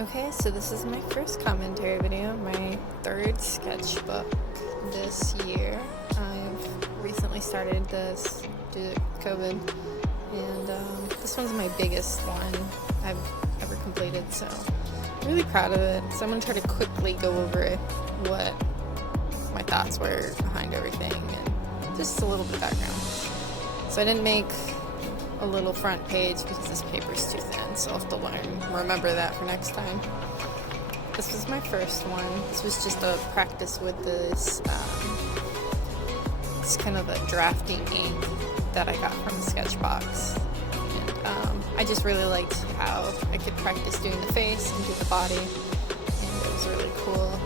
Okay, so this is my first commentary video, my third sketchbook this year. I've recently started this due to COVID, and this one's my biggest one I've ever completed, so I'm really proud of it. So I'm going to try to quickly go over what my thoughts were behind everything and just a little bit of background. So I didn't make a little front page because this paper's too thin, so I'll have to remember that for next time. This was my first one. This was just a practice with this, it's kind of a drafting ink that I got from Sketchbox. And I just really liked how I could practice doing the face and do the body, and it was a really cool,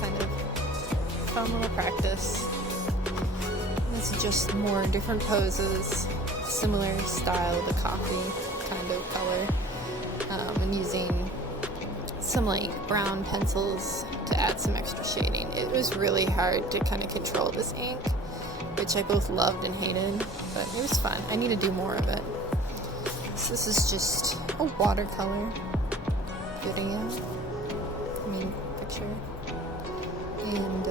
kind of fun little practice. This is just more different poses, similar style, the coffee kind of color, and using some like brown pencils to add some extra shading. It was really hard to kind of control this ink, which I both loved and hated, but it was fun. I need to do more of it. So this is just a watercolor picture, and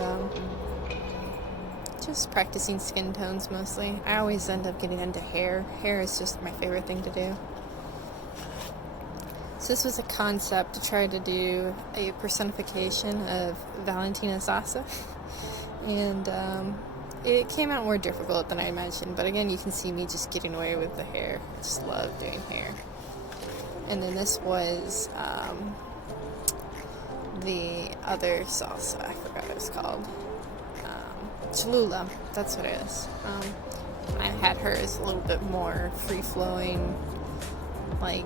just practicing skin tones mostly. I always end up getting into hair. Hair is just my favorite thing to do. So this was a concept to try to do a personification of Valentina Sasa, and it came out more difficult than I imagined, but again, you can see me just getting away with the hair. I just love doing hair. And then this was the other salsa. I forgot what it was called. Cholula, that's what it is. I had hers a little bit more free-flowing, like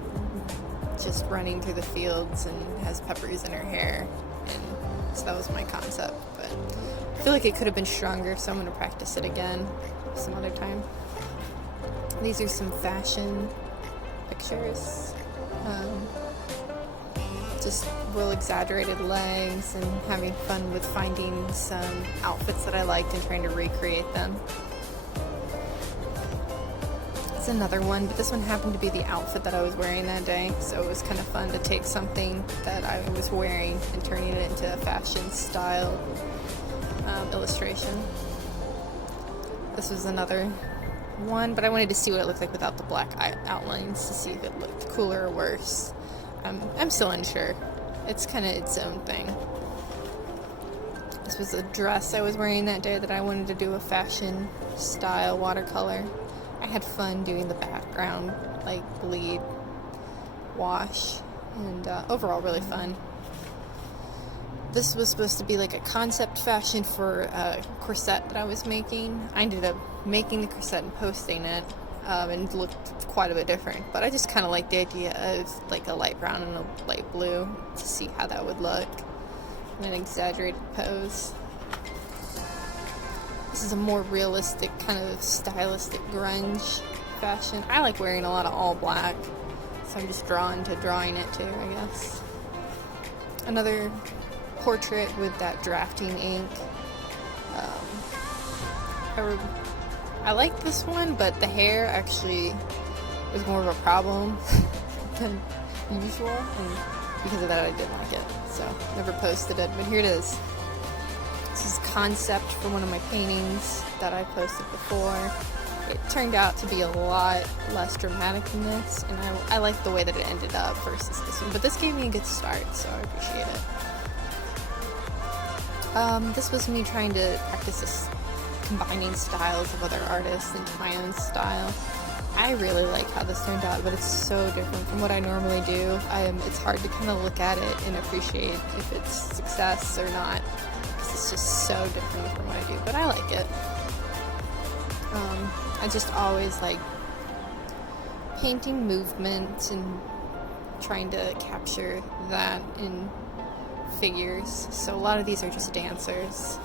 just running through the fields, and has peppers in her hair, and so that was my concept, but I feel like it could have been stronger, so I'm going to practice it again some other time. These are some fashion pictures, just real exaggerated legs, and having fun with finding some outfits that I liked and trying to recreate them. It's another one, but this one happened to be the outfit that I was wearing that day, so it was kind of fun to take something that I was wearing and turning it into a fashion style illustration. This was another one, but I wanted to see what it looked like without the black outlines to see if it looked cooler or worse. I'm still unsure. It's kind of its own thing. This was a dress I was wearing that day that I wanted to do a fashion style watercolor. I had fun doing the background, like bleed, wash, and overall really fun. This was supposed to be like a concept fashion for a corset that I was making. I ended up making the corset and posting it, and it looked quite a bit different, but I just kind of liked the idea of like a light brown and a light blue to see how that would look in an exaggerated pose. This is a more realistic kind of stylistic grunge fashion. I like wearing a lot of all black, so I'm just drawn to drawing it too, I guess. Another portrait with that drafting ink. I like this one, but the hair actually was more of a problem than usual, and because of that I didn't like it, so never posted it, but here it is. This is concept for one of my paintings that I posted before. It turned out to be a lot less dramatic than this, and I like the way that it ended up versus this one, but this gave me a good start, so I appreciate it. This was me trying to practice this, combining styles of other artists into my own style. I really like how this turned out, but it's so different from what I normally do. It's hard to kind of look at it and appreciate if it's success or not, because it's just so different from what I do, but I like it. I just always like painting movement and trying to capture that in figures, so a lot of these are just dancers.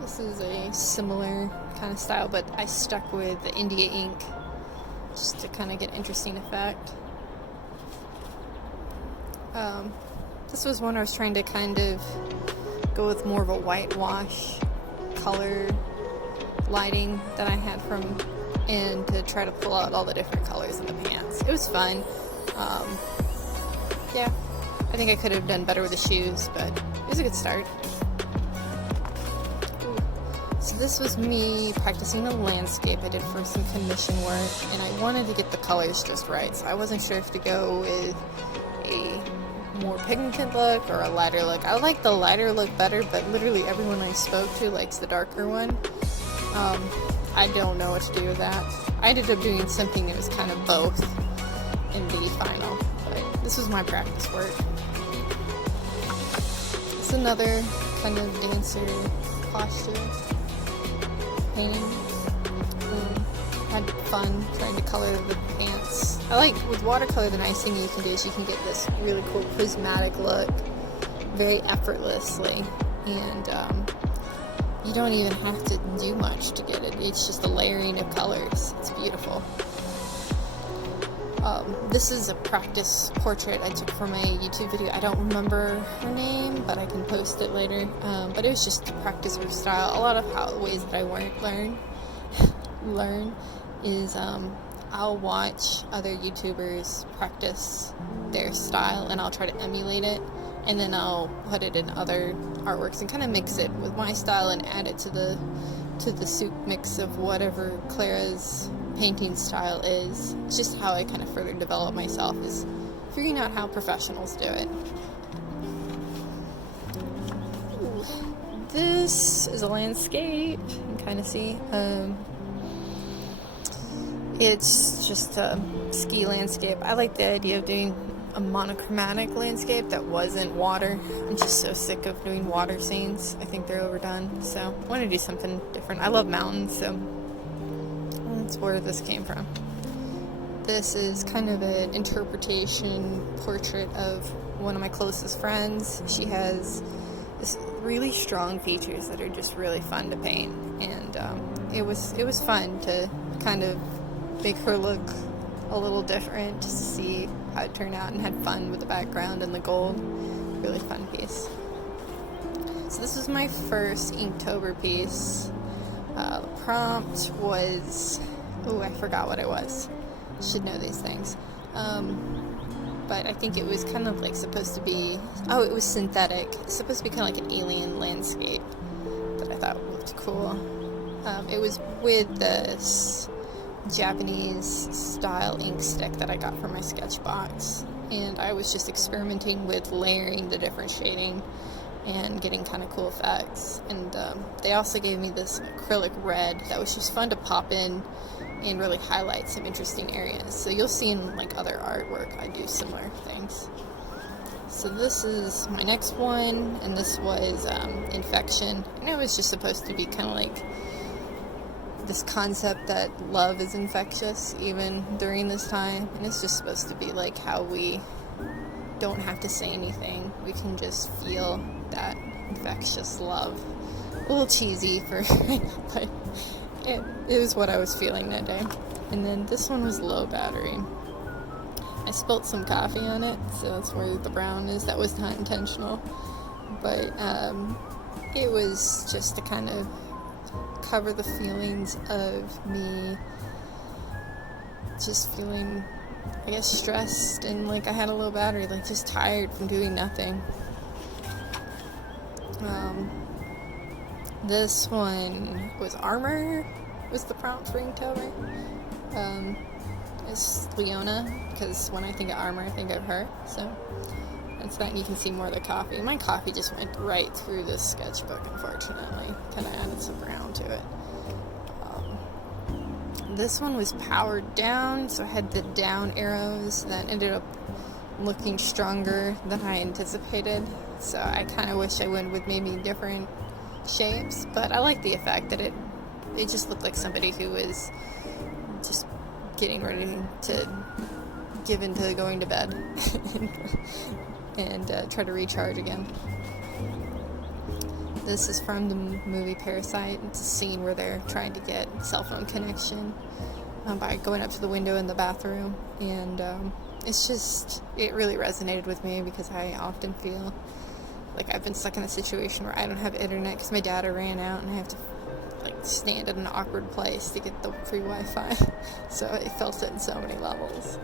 This is a similar kind of style, but I stuck with the India ink just to kind of get interesting effect. This was one I was trying to kind of go with more of a whitewash color lighting that I had from, and to try to pull out all the different colors in the pants. It was fun. yeah, I think I could have done better with the shoes, but it was a good start. So this was me practicing the landscape I did for some commission work, and I wanted to get the colors just right, so I wasn't sure if to go with a more pigmented look or a lighter look. I like the lighter look better, but literally everyone I spoke to likes the darker one. I don't know what to do with that. I ended up doing something that was kind of both in the final, but this was my practice work. It's another kind of dancer posture painting. Had fun trying to color the pants. I like with watercolor, the nice thing you can do is you can get this really cool prismatic look very effortlessly, and you don't even have to do much to get it. It's just a layering of colors. It's beautiful. This is a practice portrait I took from a YouTube video. I don't remember her name, but I can post it later. But it was just to practice her style. A lot of ways that I learn is I'll watch other YouTubers practice their style, and I'll try to emulate it, and then I'll put it in other artworks and kind of mix it with my style and add it to the soup mix of whatever Clara's painting style is. It's just how I kind of further develop myself, is figuring out how professionals do it. Ooh. This is a landscape, you can kind of see. It's just a ski landscape. I like the idea of doing a monochromatic landscape that wasn't water. I'm just so sick of doing water scenes. I think they're overdone, so I want to do something different. I love mountains, so that's where this came from. This is kind of an interpretation portrait of one of my closest friends. She has this really strong features that are just really fun to paint, and it was fun to kind of make her look a little different, just to see how it turned out, and had fun with the background and the gold. Really fun piece. So this was my first Inktober piece. The prompt was, I forgot what it was. Should know these things. But I think it was kind of like supposed to be, it was synthetic. It's supposed to be kind of like an alien landscape that I thought looked cool. It was with this Japanese style ink stick that I got from my Sketchbox, and I was just experimenting with layering the different shading and getting kind of cool effects. And they also gave me this acrylic red that was just fun to pop in and really highlight some interesting areas. So you'll see in like other artwork I do similar things. So this is my next one, and this was Infection, and it was just supposed to be kind of like this concept that love is infectious even during this time, and it's just supposed to be like how we don't have to say anything, we can just feel that infectious love. A little cheesy for but it was what I was feeling that day. And then this one was low battery. I spilt some coffee on it, so that's where the brown is. That was not intentional, but it was just to kind of cover the feelings of me just feeling, I guess, stressed and like I had a low battery, like just tired from doing nothing. This one was Armor, was the prompt for Inktober. It's Leona, because when I think of Armor, I think of her, so that's that. And you can see more of the coffee. My coffee just went right through this sketchbook, unfortunately. Kind of added some brown to it. This one was powered down, so I had the down arrows that ended up looking stronger than I anticipated. So I kind of wish I went with maybe different shapes, but I like the effect that it just looked like somebody who was just getting ready to give into going to bed and try to recharge again. This is from the movie Parasite. It's a scene where they're trying to get cell phone connection by going up to the window in the bathroom, and it really resonated with me because I often feel like I've been stuck in a situation where I don't have internet because my data ran out and I have to like stand at an awkward place to get the free Wi-Fi. So I felt it in so many levels.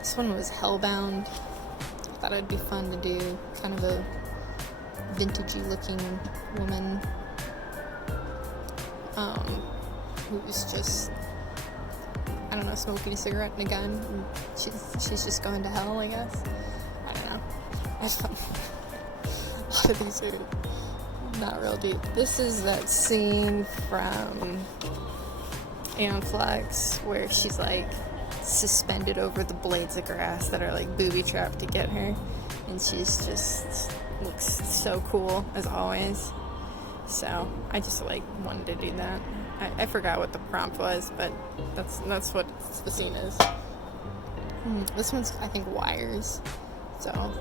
This one was Hellbound. I thought it'd be fun to do kind of a vintagey looking woman who's just, I don't know, smoking a cigarette and a gun. And she's just going to hell, I guess. I don't know. I thought a lot of these are not real deep. This is that scene from Aeon Flux where she's like suspended over the blades of grass that are like booby trapped to get her, and she's just looks so cool as always. So I just like wanted to do that. I forgot what the prompt was, but that's what the scene is. This one's, I think, wires. So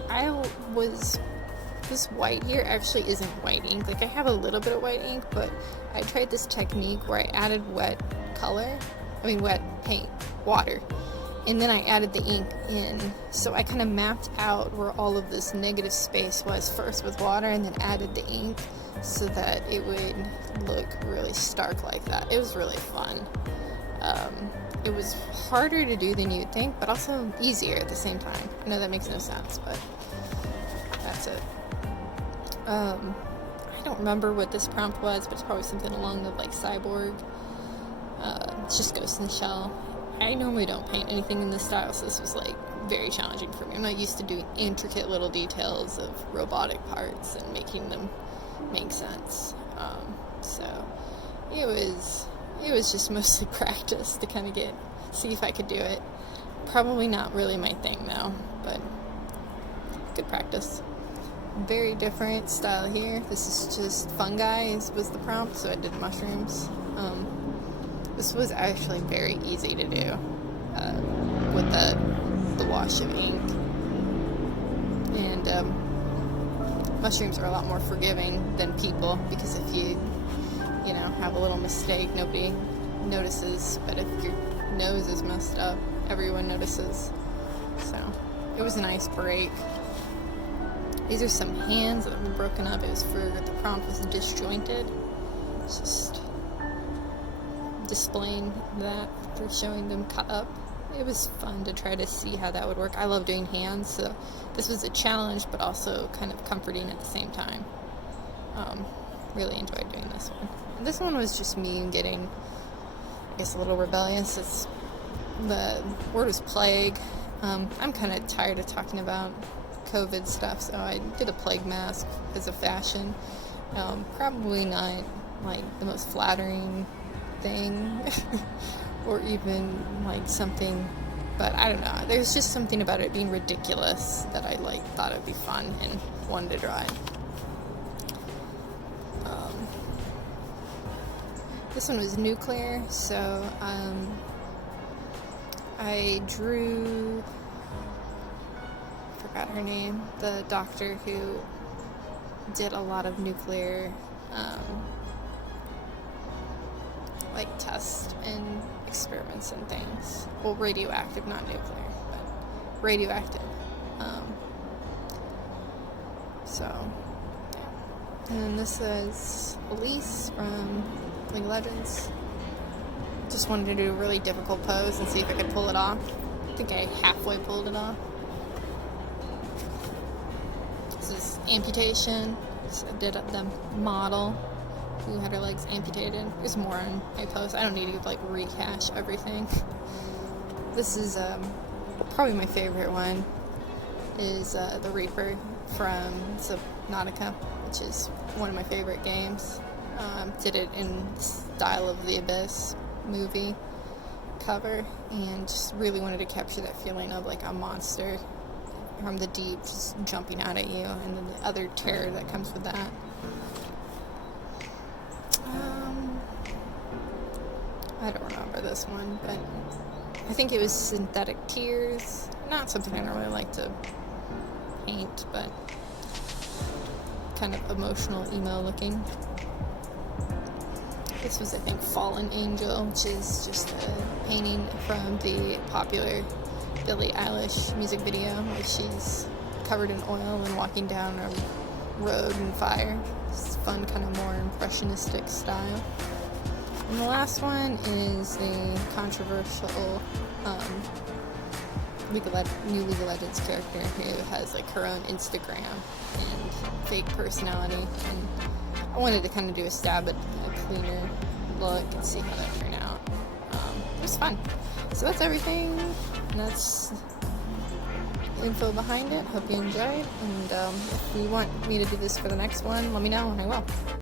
this white here actually isn't white ink. Like, I have a little bit of white ink, but I tried this technique where I added wet paint, water, and then I added the ink in. So I kind of mapped out where all of this negative space was first with water, and then added the ink so that it would look really stark like that. It was really fun. It was harder to do than you'd think, but also easier at the same time. I know that makes no sense, but that's it. I don't remember what this prompt was, but it's probably something along the like cyborg. It's just Ghost in the Shell. I normally don't paint anything in this style, so this was like very challenging for me. I'm not used to doing intricate little details of robotic parts and making them make sense. So it was just mostly practice to kind of see if I could do it. Probably not really my thing though, but good practice. Very different style here. This is just fungi was the prompt, so I did mushrooms. This was actually very easy to do with the wash of ink. And mushrooms are a lot more forgiving than people, because if you have a little mistake, nobody notices, but if your nose is messed up, everyone notices. So it was a nice break. These are some hands that were broken up. It was the prompt was disjointed. Just displaying that through showing them cut up. It was fun to try to see how that would work. I love doing hands, so this was a challenge, but also kind of comforting at the same time. Really enjoyed doing this one. And this one was just me getting, I guess, a little rebellious. The word was plague. I'm kind of tired of talking about COVID stuff, so I did a plague mask as a fashion. Probably not like the most flattering thing or even like something, but I don't know, there's just something about it being ridiculous that I thought it'd be fun and wanted to try. This one was nuclear, so I drew, forgot her name, the doctor who did a lot of nuclear tests and experiments and things. Well, radioactive, not nuclear, but radioactive. So, yeah. And then this is Elise from League of Legends. Just wanted to do a really difficult pose and see if I could pull it off. I think I halfway pulled it off. This is amputation. So I did the model who had her legs amputated. There's more on my post. I don't need to rehash everything. This is probably my favorite one. Is the Reaper from Subnautica, which is one of my favorite games. Did it in the style of the Abyss movie cover, and just really wanted to capture that feeling of a monster from the deep just jumping out at you, and then the other terror that comes with that. I don't remember this one, but I think it was Synthetic Tears. Not something I normally like to paint, but kind of emotional, emo looking. This was, I think, Fallen Angel, which is just a painting from the popular Billie Eilish music video where she's covered in oil and walking down a road in fire. It's fun, kind of more impressionistic style. And the last one is the controversial new League of Legends character who has like her own Instagram and fake personality, and I wanted to kind of do a stab at a cleaner look and see how that turned out. It was fun. So that's everything, and that's the info behind it. Hope you enjoyed, and if you want me to do this for the next one, let me know and I will.